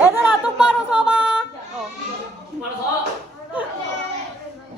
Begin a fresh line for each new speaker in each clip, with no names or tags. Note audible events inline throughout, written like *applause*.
얘들아 똑바로 서봐.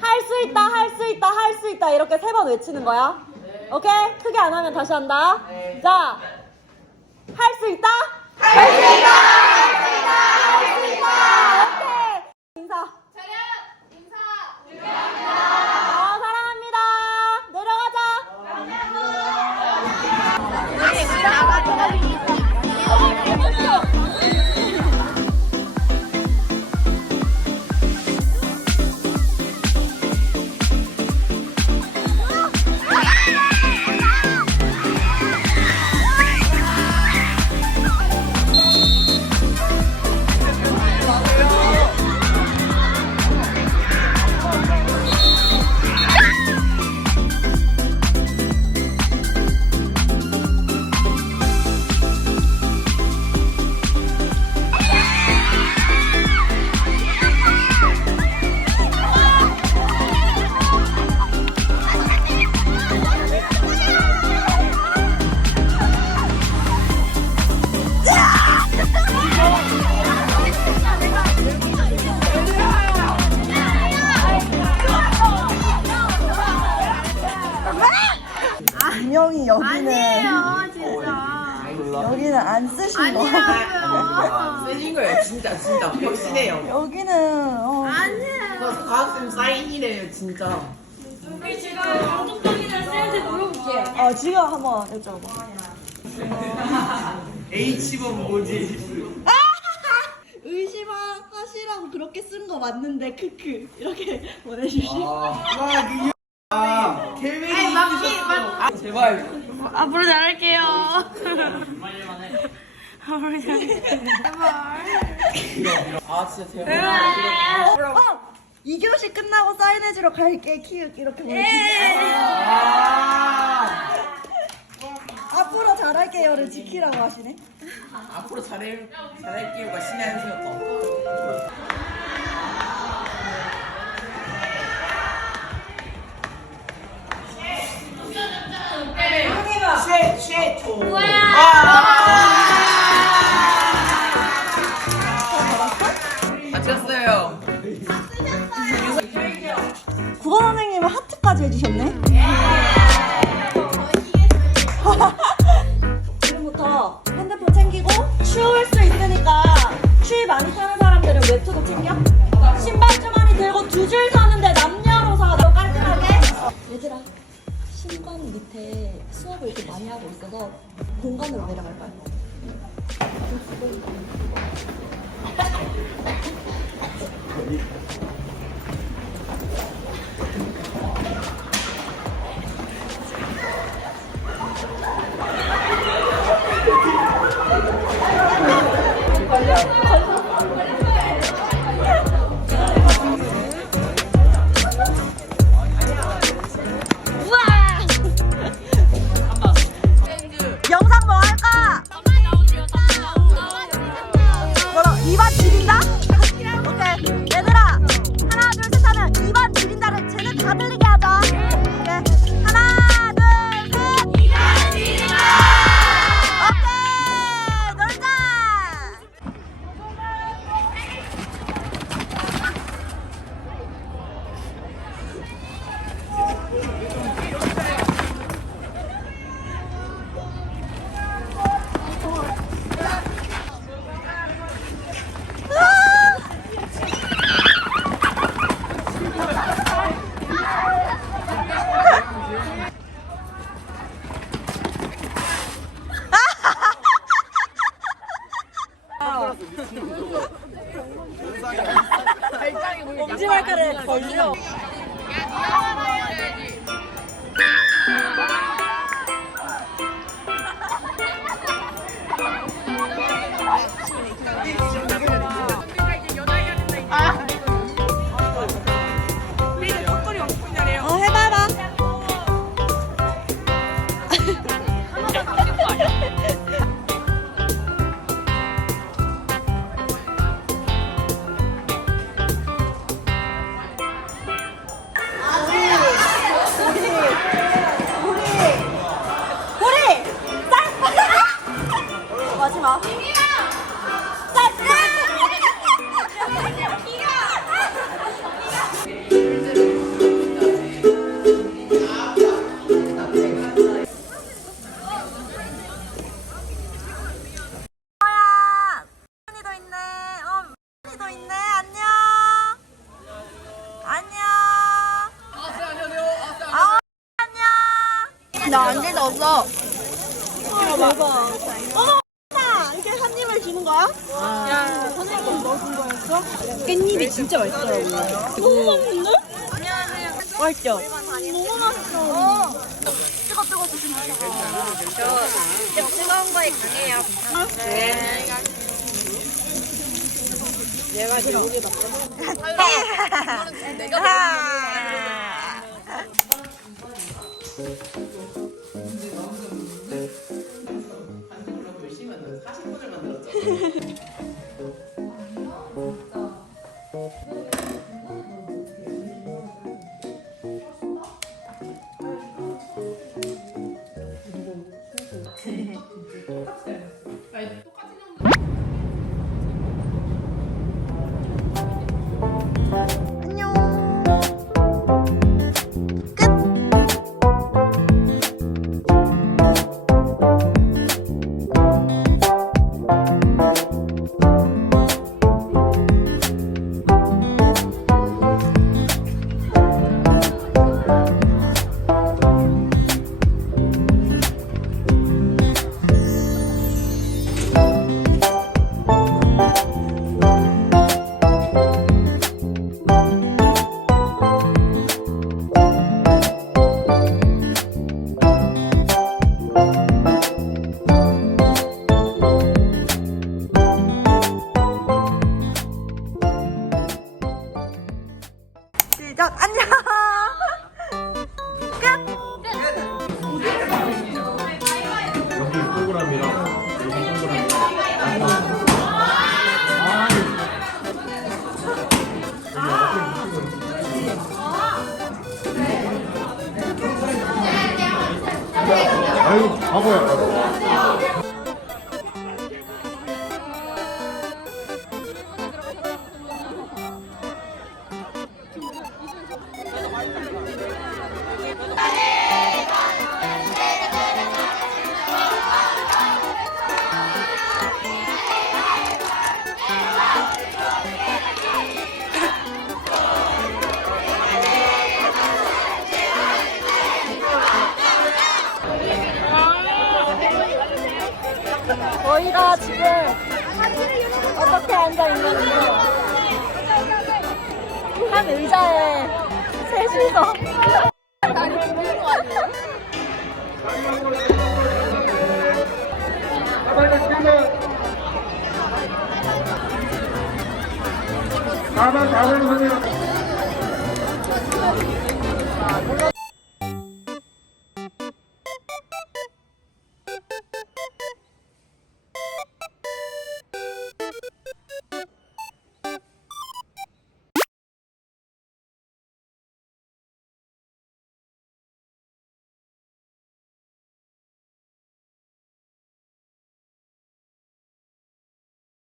할 수 있다, 할 수 있다, 할 수 있다 이렇게 세 번 외치는 거야. 오케이? 크게 안 하면 다시 한다. 자, 할 수 있다. 할 수 있다.
분명히 여기는
진짜.
여기는 안 쓰신 거.
쓰신 거예요, 진짜, 진짜. 확신해요.
여기는 어,
아니에요.
저 과학쌤 사인이래요, 진짜.
어 지금 한번 여쭤봐.
H번 뭐지?
의심하시라고 그렇게 쓴 거 맞는데 크크 이렇게 보내주시.
와, 그 아, 계획이 있으셨어. 아, 제발.
앞으로 잘할게요. 앞으로 잘할게요.
아, 진짜 대박.
어! 2교시 끝나고 사인해주러 갈게 키읔 이렇게 보내주시.
아,
앞으로 잘할게요를 지키라고 하시네.
앞으로 잘해, 잘할게요가 신의 한 수였다.
Set, set. Wow. 수업을 좀 많이 하고 있어서 공간으로 내려갈 거야. *laughs* 2반 지린다? 오케이. 얘들아, 하나, 둘, 셋 하면 2반 지린다를 쟤네 다 들리게 엄지
나수 없어.
대박. 어머, 엄마! 이게 한 입을 주는 거야? 야, 선생님 넣어준 거였어? 깻잎이 진짜 맛있더라고요. 너무 맛있는데? 맛있죠? 너무 맛있어. 찍어 찍어 주시면
뜨거운 거에 강해요.
시작.
Thank *laughs* you. 아유 바보야
한 의자에 셋이서.
가만 가만 선생님